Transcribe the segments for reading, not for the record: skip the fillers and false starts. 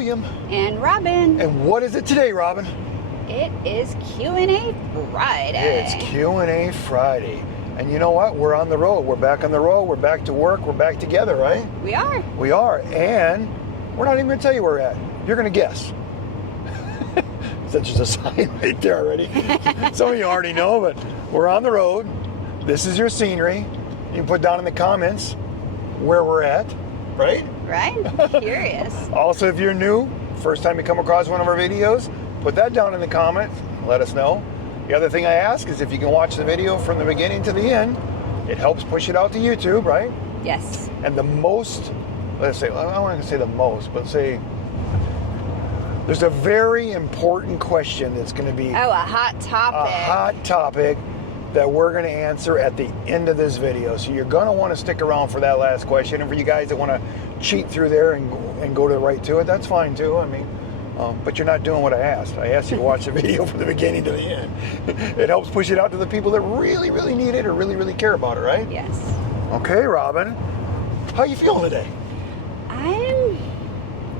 William. And Robin. And what is it today, Robin? It is Q&A Friday. It's Q&A Friday. And you know what? We're on the road. We're back on the road. We're back to work. We're back together, right? We are. We are. And we're not even going to tell you where we're at. You're going to guess. That's just a sign right there already. Some of you already know, but we're on the road. This is your scenery. You can put down in the comments where we're at, right? Right? Curious. Also, if you're new, first time you come across one of our videos, put that down in the comments. Let us know. The other thing I ask is if you can watch the video from the beginning to the end. It helps push it out to YouTube, right? Yes. And the most, let's say, I don't want to say the most, but say, there's a very important question that's going to be a hot topic. A hot topic that we're going to answer at the end of this video. So you're going to want to stick around for that last question. And for you guys that want to cheat through there and go right to it, that's fine too. I mean, but you're not doing what I asked. I asked you to watch the video from the beginning to the end. It helps push it out to the people that really, really need it or really, really care about it, right? Yes. Okay, Robin. How you feeling today?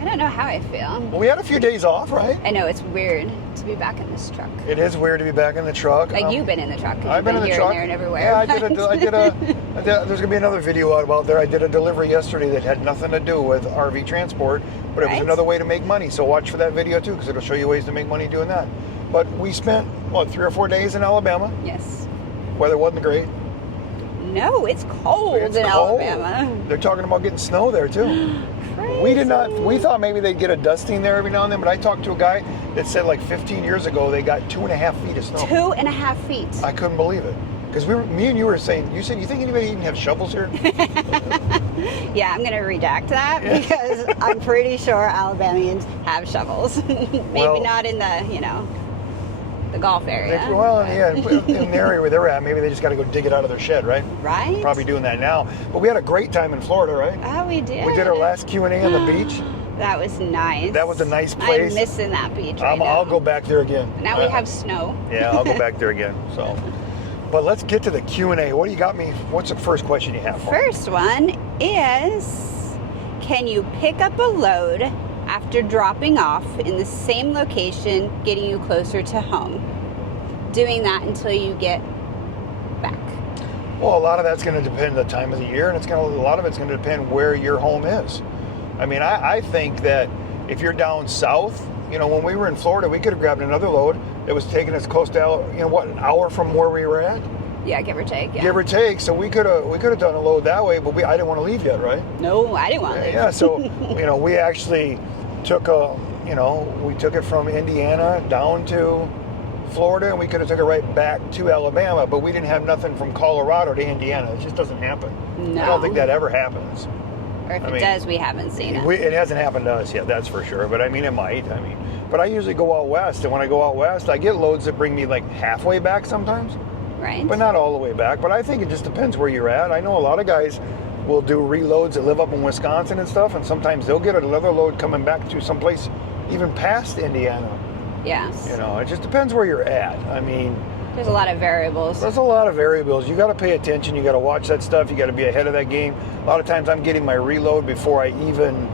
I don't know how I feel. Well, we had a few days off, right? I know, it's weird to be back in this truck. It is weird to be back in the truck. Like you've been in the truck. I've been in the here truck. And there and everywhere. Yeah, there's gonna be another video out about there. I did a delivery yesterday that had nothing to do with RV transport, but it was another way to make money. So watch for that video too, because it'll show you ways to make money doing that. But we spent, 3 or 4 days in Alabama. Yes. Weather wasn't great. No, it's cold in Alabama. They're talking about getting snow there too. Crazy. We did not. We thought maybe they'd get a dusting there every now and then, but I talked to a guy that said like 15 years ago they got 2.5 feet of snow. 2.5 feet. I couldn't believe it because me and you were saying. You said you think anybody even have shovels here? Yeah, I'm going to redact that because I'm pretty sure Alabamians have shovels. Maybe not in the the golf area. Yeah, in the area where they're at, maybe they just got to go dig it out of their shed, right? Right. Probably doing that now. But we had a great time in Florida, right? Oh, we did. We did our last Q&A on the beach. That was nice. That was a nice place. I'm missing that beach right now. I'll go back there again. Now we have snow. Yeah, I'll go back there again. So, but let's get to the Q&A. What do you got me? What's the first question you have for me? First one is, can you pick up a load after dropping off in the same location, getting you closer to home? Doing that until you get back. Well, a lot of that's going to depend on the time of the year, and a lot of it's going to depend where your home is. I mean, I think that if you're down south, when we were in Florida, we could have grabbed another load that was taking us close to, an hour from where we were at. Yeah, give or take. Yeah. Give or take. So we could have done a load that way, but I didn't want to leave yet, right? No, I didn't want to leave. Yeah. So we actually took we took it from Indiana down to Florida, and we could have took it right back to Alabama, but we didn't have nothing from Colorado to Indiana. It just doesn't happen. No. I don't think that ever happens. Or if it does, we haven't seen it. It hasn't happened to us yet, that's for sure. But it might. But I usually go out west, and when I go out west, I get loads that bring me like halfway back sometimes. Right. But not all the way back. But I think it just depends where you're at. I know a lot of guys will do reloads that live up in Wisconsin and stuff, and sometimes they'll get another load coming back to someplace even past Indiana. Yes. It just depends where you're at. There's a lot of variables. There's a lot of variables. You got to pay attention. You got to watch that stuff. You got to be ahead of that game. A lot of times I'm getting my reload before I even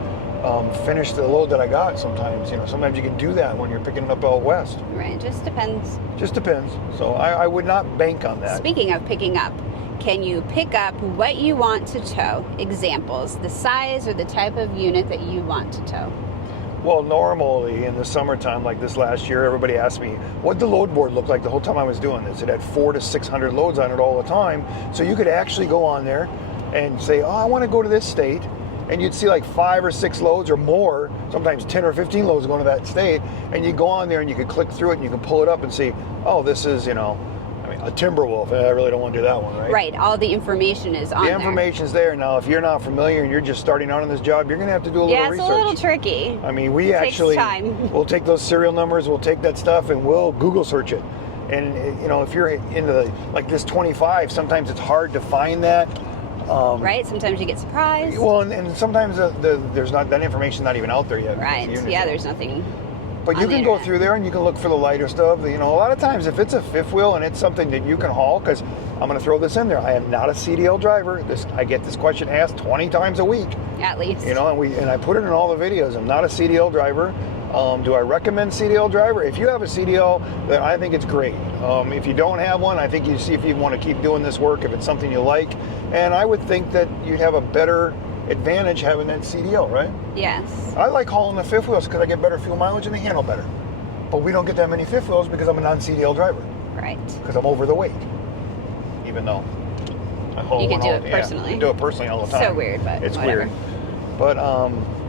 finish the load that I got sometimes. Sometimes you can do that when you're picking it up out west. Right. Just depends. Just depends. So I would not bank on that. Speaking of picking up, can you pick up what you want to tow? Examples, the size or the type of unit that you want to tow. Well, normally in the summertime, like this last year, everybody asked me, what the load board looked like the whole time I was doing this. It had 400 to 600 loads on it all the time. So you could actually go on there and say, I want to go to this state. And you'd see like 5 or 6 loads or more, sometimes 10 or 15 loads going to that state. And you go on there and you could click through it and you can pull it up and see, this is, a Timberwolf. I really don't want to do that one, right? Right. All the information is on there. The information's there. Now, if you're not familiar and you're just starting out on this job, you're going to have to do a little research. Yeah, it's a little tricky. We actually, time. We'll take those serial numbers, we'll take that stuff, and we'll Google search it. And, if you're into this 25, sometimes it's hard to find that. Right. Sometimes you get surprised. Well, and sometimes there's not that information's not even out there yet. Right. Yeah, there's nothing But you can go through there and you can look for the lighter stuff. You know, a lot of times if it's a fifth wheel and it's something that you can haul, because I'm going to throw this in there. I am not a CDL driver. I get this question asked 20 times a week. At least. You know, and I put it in all the videos. I'm not a CDL driver. Do I recommend CDL driver? If you have a CDL, then I think it's great. If you don't have one, I think you see if you want to keep doing this work, if it's something you like. And I would think that you'd have a better advantage having that CDL, right? Yes. I like hauling the fifth wheels because I get better fuel mileage and they handle better. But we don't get that many fifth wheels because I'm a non-CDL driver. Right. Because I'm over the weight. Even though I haul You can one do all, it personally. Yeah, I do it personally all the time. So weird, but it's whatever. weird. But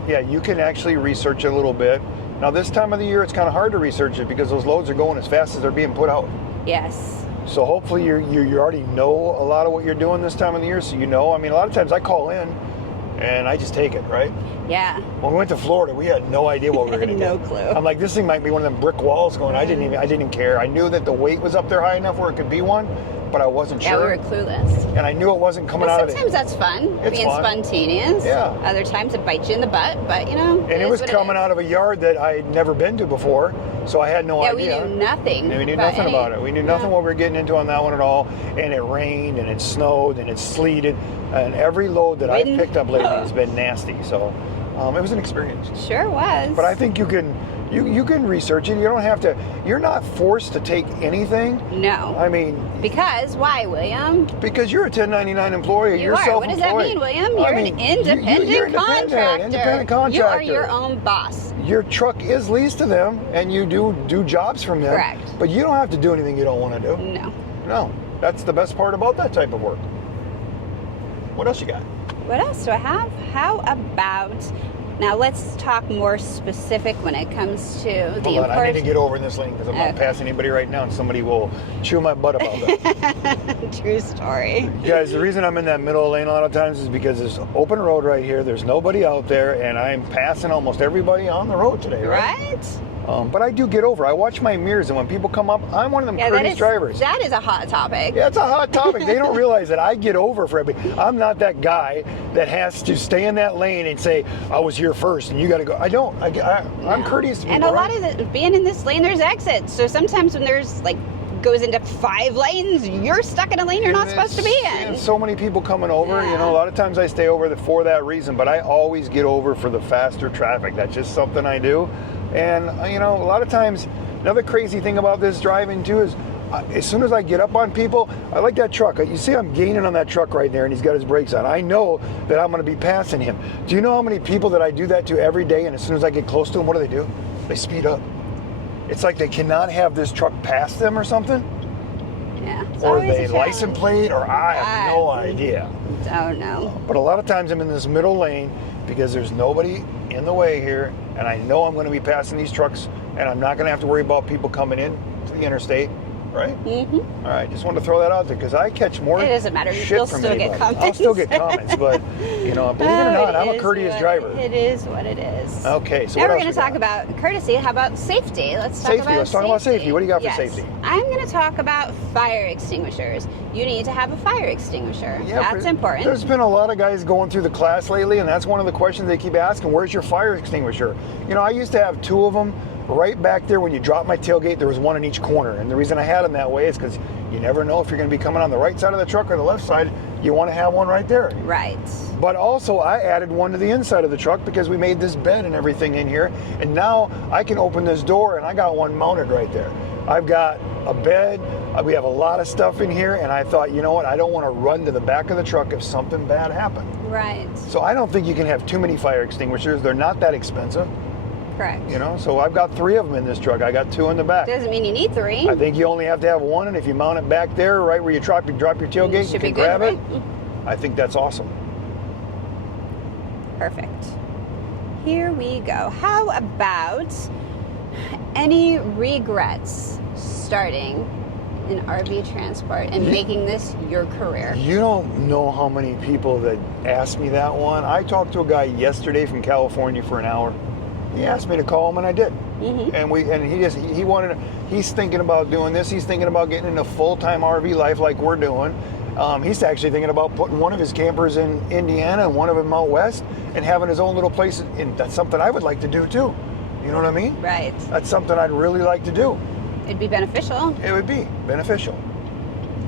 yeah, you can actually research it a little bit. Now this time of the year, it's kind of hard to research it because those loads are going as fast as they're being put out. Yes. So hopefully you already know a lot of what you're doing this time of the year. So you know, I mean, a lot of times I call in and I just take it, right? Yeah. When we went to Florida, we had no idea what we were going to do. No clue. I'm like, this thing might be one of them brick walls going. I didn't even care. I knew that the weight was up there high enough where it could be one, but I wasn't Yeah, sure. we were clueless. And I knew it wasn't coming out of it. Sometimes that's fun, It's being fun. spontaneous. Yeah. Other times it bites you in the butt, but you know. And it was coming out of a yard that I had never been to before, so I had no idea. Yeah, we knew nothing. We knew nothing about it. We knew nothing what we were getting into on that one at all. And it rained, and it snowed, and it sleeted, and every load that I've picked up lately has been nasty. So it was an experience. Sure was. But I think you can research it. You don't have to. You're not forced to take anything. No. I mean. Because why, William? Because you're a 1099 employee. You're are. What self-employed. does that mean, William? You're an independent you're contractor. Independent contractor. You are your own boss. Your truck is leased to them, and you do jobs from them. Correct. But you don't have to do anything you don't want to do. No. No. That's the best part about that type of work. What else you got? What else do I have? How about... Now let's talk more specific when it comes to the Hold on, I need to get over in this lane because I'm not passing anybody right now, and somebody will chew my butt about that. True story. Guys, the reason I'm in that middle lane a lot of times is because there's open road right here. There's nobody out there, and I'm passing almost everybody on the road today, right? But I do get over. I watch my mirrors, and when people come up, I'm one of them courteous drivers. That is a hot topic. Yeah, it's a hot topic. They don't realize that I get over for everybody. I'm not that guy that has to stay in that lane and say, I was here first, and you got to go. I don't. I'm courteous to people. And a lot of it, being in this lane, there's exits. So sometimes when there's goes into 5 lanes, you're stuck in a lane you're not supposed to be in. And so many people coming over, you know, a lot of times I stay over for that reason, but I always get over for the faster traffic. That's just something I do. And, you know, a lot of times, another crazy thing about this driving too is as soon as I get up on people, I like that truck. You see I'm gaining on that truck right there and he's got his brakes on. I know that I'm going to be passing him. Do you know how many people that I do that to every day, and as soon as I get close to them, what do? They speed up. It's like they cannot have this truck pass them or something. Yeah. Or they license plate, or I have no idea. Don't know. But a lot of times I'm in this middle lane because there's nobody in the way here, and I know I'm going to be passing these trucks, and I'm not going to have to worry about people coming in to the interstate, right? Mm-hmm. All right, just wanted to throw that out there because I catch more. It doesn't matter. You'll still get comments. I'll still get comments, but you know, believe it or not, I'm a courteous driver. It is what it is. Okay, so now what we're going to talk about courtesy. How about safety? Let's talk about Let's talk about safety. What do you got for safety? I'm going to talk about fire extinguishers. You need to have a fire extinguisher. Yeah, that's important. There's been a lot of guys going through the class lately, and that's one of the questions they keep asking. Where's your fire extinguisher? You know, I used to have 2 of them right back there. When you drop my tailgate, there was 1 in each corner. And the reason I had them that way is because you never know if you're going to be coming on the right side of the truck or the left side. You want to have 1 right there. Right. But also I added 1 to the inside of the truck because we made this bed and everything in here. And now I can open this door and I got 1 mounted right there. I've got a bed. We have a lot of stuff in here. And I thought, you know what? I don't want to run to the back of the truck if something bad happened. Right. So I don't think you can have too many fire extinguishers. They're not that expensive. Correct. You know, so I've got 3 of them in this truck. I got 2 in the back. Doesn't mean you need 3. I think you only have to have 1, and if you mount it back there, right where you drop your tailgate, you can grab it. I think that's awesome. Perfect. Here we go. How about any regrets starting in RV transport and making this your career? You don't know how many people that ask me that one. I talked to a guy yesterday from California for an hour. He asked me to call him, and I did. Mm-hmm. And he's thinking about doing this. He's thinking about getting into full-time RV life like we're doing. He's actually thinking about putting 1 of his campers in Indiana and 1 of them out west and having his own little place. And that's something I would like to do too. You know what I mean? Right. That's something I'd really like to do. It'd be beneficial. It would be beneficial.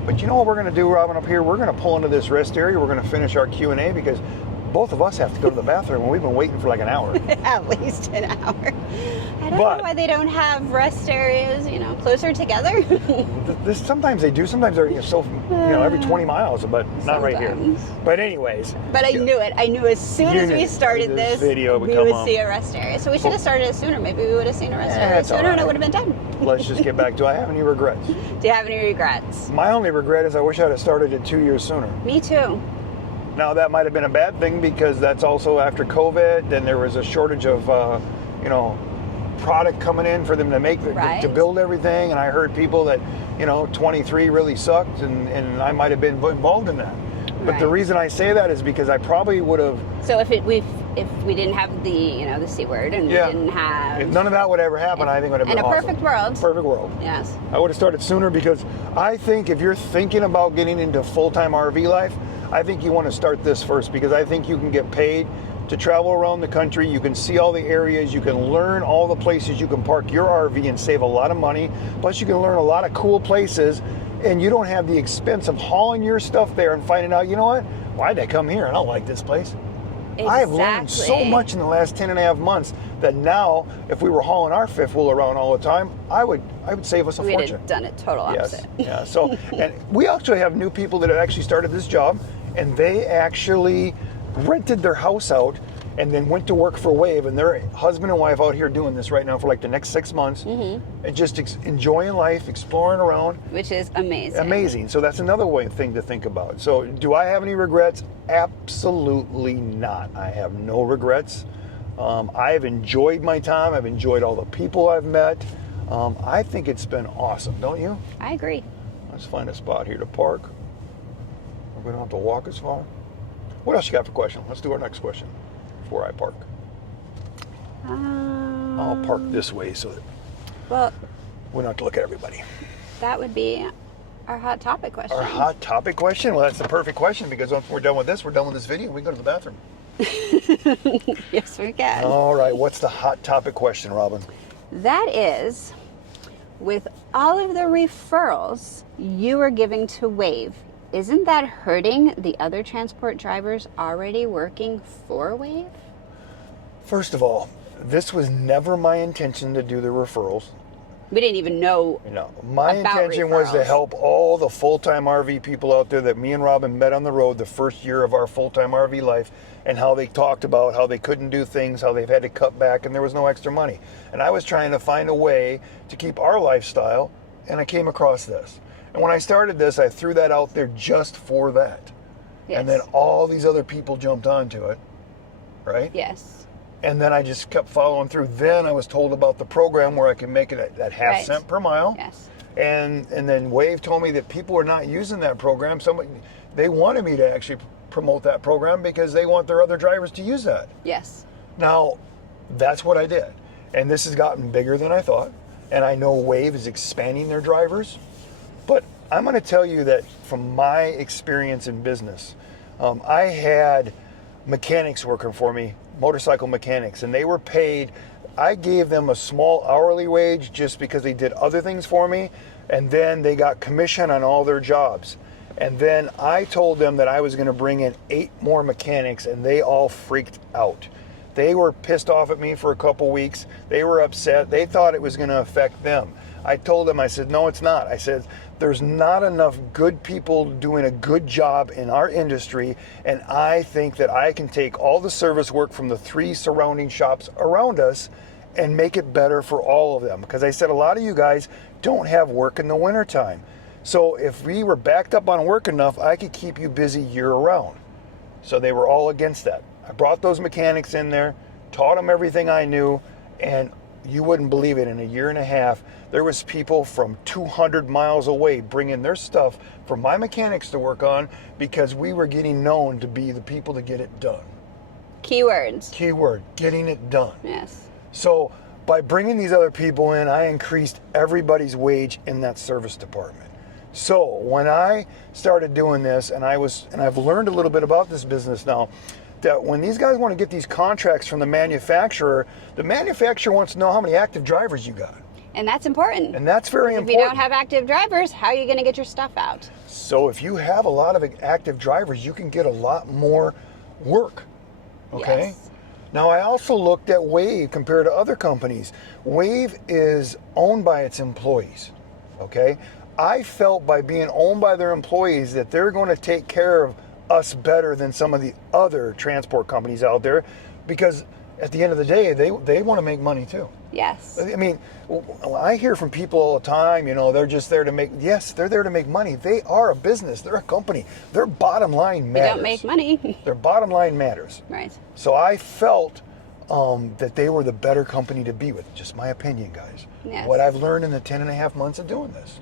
But you know what we're going to do, Robin, up here? We're going to pull into this rest area. We're going to finish our Q&A because both of us have to go to the bathroom, and we've been waiting for like an hour. At least an hour. I don't know why they don't have rest areas, closer together. Sometimes they do. Sometimes they're every 20 miles, but not right here. But anyways. But I knew it. I knew as soon as we started this video we would see a rest area. So we should have started it sooner. Maybe we would have seen a rest area sooner, and it would have been done. Let's just get back. Do I have any regrets? Do you have any regrets? My only regret is I wish I'd have started it 2 years sooner. Me too. Now, that might have been a bad thing because that's also after COVID, and there was a shortage of, product coming in for them to make, to build everything. And I heard people that, 23 really sucked, and I might have been involved in that. But the reason I say that is because I probably would have. So if we didn't have the C word and we didn't have. If none of that would ever happen, I think it would have been awesome. In a perfect world. Perfect world. Yes. I would have started sooner because I think if you're thinking about getting into full-time RV life, I think you want to start this first because I think you can get paid to travel around the country. You can see all the areas. You can learn all the places you can park your RV and save a lot of money. Plus, you can learn a lot of cool places, and you don't have the expense of hauling your stuff there and finding out, you know what? Why'd I come here? I don't like this place. Exactly. I have learned so much in the last 10 and a half months that now, if we were hauling our fifth wheel around all the time, I would save us a fortune. We'd have done it total opposite. Yes. Yeah. So, and we actually have new people that have actually started this job, and they actually rented their house out and then went to work for Wave, and they're husband and wife out here doing this right now for like the next 6 months, and just enjoying life, exploring around. Which is amazing. Amazing. So that's another thing to think about. So do I have any regrets? Absolutely not. I have no regrets. I have enjoyed my time. I've enjoyed all the people I've met. I think it's been awesome, don't you? I agree. Let's find a spot here to park. We don't have to walk as far. What else you got for question? Let's do our next question before I park. I'll park this way so that we don't have to look at everybody. That would be our hot topic question. Our hot topic question? Well, that's the perfect question because once we're done with this video, we can go to the bathroom. Yes, we can. All right, what's the hot topic question, Robin? That is, with all of the referrals you are giving to Wave, isn't that hurting the other transport drivers already working for Wave? First of all, this was never my intention to do the referrals. We didn't even know. My intention was to help all the full-time RV people out there that me and Robin met on the road the first year of our full-time RV life, and how they talked about how they couldn't do things, how they've had to cut back, and there was no extra money. And I was trying to find a way to keep our lifestyle, and I came across this. And when I started this, I threw that out there just for that. Yes. And then all these other people jumped onto it, right? Yes. And then I just kept following through. Then I was told about the program where I could make it at half cent per mile. Yes. And then Wave told me that people are not using that program. They wanted me to actually promote that program because they want their other drivers to use that. Yes. Now, that's what I did. And this has gotten bigger than I thought. And I know Wave is expanding their drivers. But I'm going to tell you that from my experience in business, I had mechanics working for me, motorcycle mechanics, and they were paid. I gave them a small hourly wage just because they did other things for me, and then they got commission on all their jobs. And then I told them that I was going to bring in 8 more mechanics, and they all freaked out. They were pissed off at me for a couple weeks. They were upset. They thought it was going to affect them. I told them, I said, no, it's not. I said, there's not enough good people doing a good job in our industry, and I think that I can take all the service work from the 3 surrounding shops around us and make it better for all of them. Because I said, a lot of you guys don't have work in the wintertime. So if we were backed up on work enough, I could keep you busy year-round. So they were all against that. I brought those mechanics in there, taught them everything I knew, and you wouldn't believe it, in a year and a half, there was people from 200 miles away bringing their stuff for my mechanics to work on because we were getting known to be the people to get it done. Keywords. Keyword, getting it done. Yes. So by bringing these other people in, I increased everybody's wage in that service department. So when I started doing this, and I've learned a little bit about this business now, that when these guys want to get these contracts from the manufacturer wants to know how many active drivers you got. And that's important. And that's very important. If you don't have active drivers, how are you going to get your stuff out? So if you have a lot of active drivers, you can get a lot more work. Okay? Yes. Now, I also looked at Wave compared to other companies. Wave is owned by its employees. Okay? I felt by being owned by their employees that they're going to take care of us better than some of the other transport companies out there, because at the end of the day, they want to make money too. Yes. I mean, I hear from people all the time, they're just there to make, yes, they're there to make money. They are a business. They're a company. Their bottom line matters. They don't make money. Their bottom line matters. Right. So I felt that they were the better company to be with. Just my opinion, guys. Yes. What I've learned in the 10.5 months of doing this.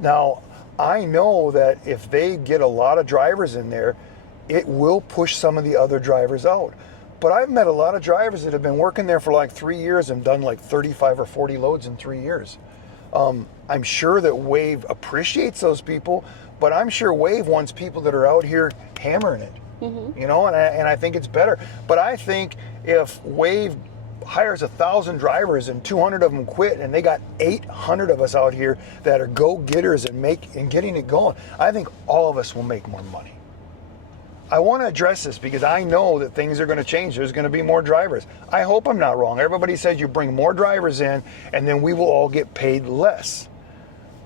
Now, I know that if they get a lot of drivers in there, it will push some of the other drivers out. But I've met a lot of drivers that have been working there for like 3 years and done like 35 or 40 loads in 3 years. I'm sure that Wave appreciates those people, but I'm sure Wave wants people that are out here hammering it. Mm-hmm. And I think it's better. But I think if Wave hires 1,000 drivers and 200 of them quit, and they got 800 of us out here that are go-getters and getting it going, I think all of us will make more money. I want to address this because I know that things are going to change. There's going to be more drivers. I hope I'm not wrong. Everybody says you bring more drivers in and then we will all get paid less.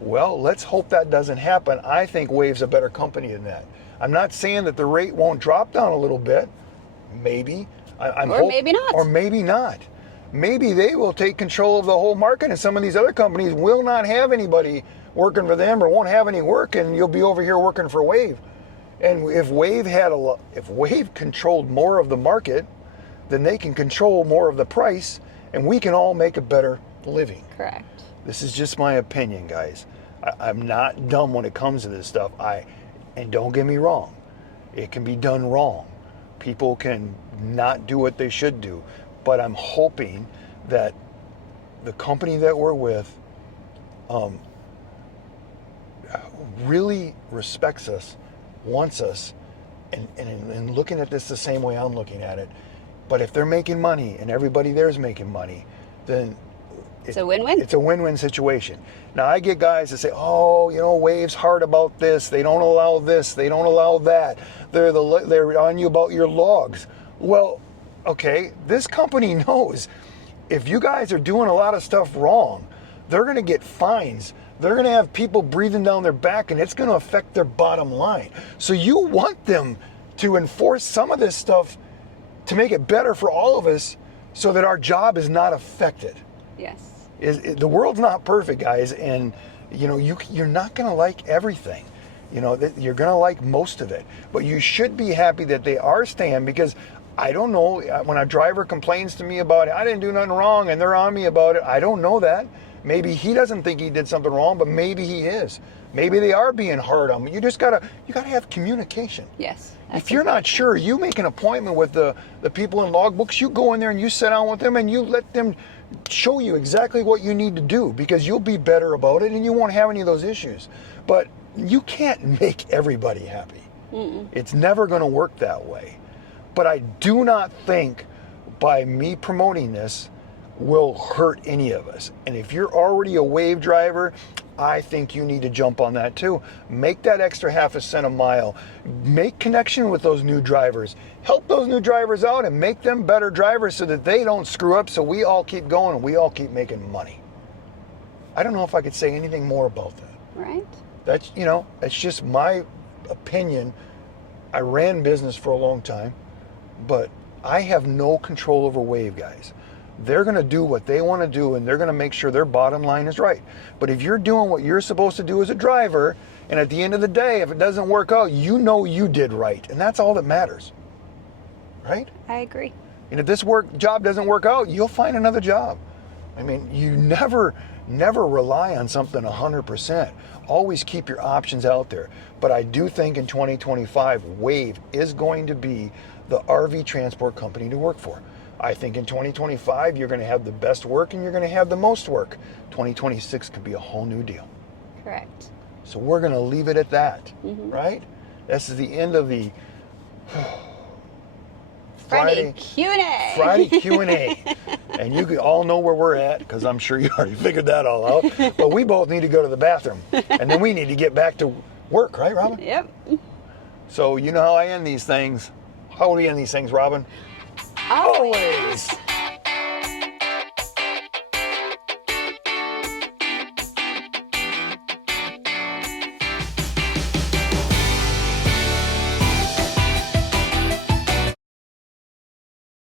Well, let's hope that doesn't happen. I think Wave's a better company than that. I'm not saying that the rate won't drop down a little bit. Maybe. Maybe not. Or maybe not. Maybe they will take control of the whole market and some of these other companies will not have anybody working for them or won't have any work, and you'll be over here working for Wave. And if Wave controlled more of the market, then they can control more of the price, and we can all make a better living. Correct. This is just my opinion, guys. I'm not dumb when it comes to this stuff. And don't get me wrong, it can be done wrong. People can not do what they should do, but I'm hoping that the company that we're with really respects us, wants us, and looking at this the same way I'm looking at it. But if they're making money and everybody there's making money, then it's a win-win. It's a win-win situation. Now, I get guys that say, Wave's hard about this. They don't allow this. They don't allow that. They're on you about your logs. Well, okay, this company knows if you guys are doing a lot of stuff wrong, they're going to get fines. They're going to have people breathing down their back, and it's going to affect their bottom line. So you want them to enforce some of this stuff to make it better for all of us so that our job is not affected. Yes. The world's not perfect, guys, and you're not going to like everything. You're going to like most of it, but you should be happy that they are staying, because I don't know, when a driver complains to me about it, I didn't do nothing wrong, and they're on me about it. I don't know that. Maybe he doesn't think he did something wrong, but maybe he is. Maybe they are being hard on me. You gotta have communication. Yes. If you're not sure, you make an appointment with the people in Logbooks. You go in there and you sit down with them and you let them show you exactly what you need to do, because you'll be better about it and you won't have any of those issues. But you can't make everybody happy. Mm-mm. It's never going to work that way. But I do not think by me promoting this will hurt any of us. And if you're already a Wave driver, I think you need to jump on that too. Make that extra half a cent a mile. Make connection with those new drivers. Help those new drivers out and make them better drivers so that they don't screw up, so we all keep going and we all keep making money. I don't know if I could say anything more about that. Right. That's just my opinion. I ran business for a long time, but I have no control over Wave, guys. They're going to do what they want to do, and they're going to make sure their bottom line is right. But if you're doing what you're supposed to do as a driver, and at the end of the day, if it doesn't work out, you did right, and that's all that matters. Right? I agree. And if this job doesn't work out, you'll find another job. I mean, you never rely on something 100%. Always keep your options out there. But I do think in 2025, Wave is going to be the RV transport company to work for. I think in 2025, you're going to have the best work and you're going to have the most work. 2026 could be a whole new deal. Correct. So we're going to leave it at that, mm-hmm. right? This is the end of the Friday Q&A. Friday Q&A. And you all know where we're at, because I'm sure you already figured that all out. But we both need to go to the bathroom. And then we need to get back to work, right, Robin? Yep. So you know how I end these things. How do we end these things, Robin? Always.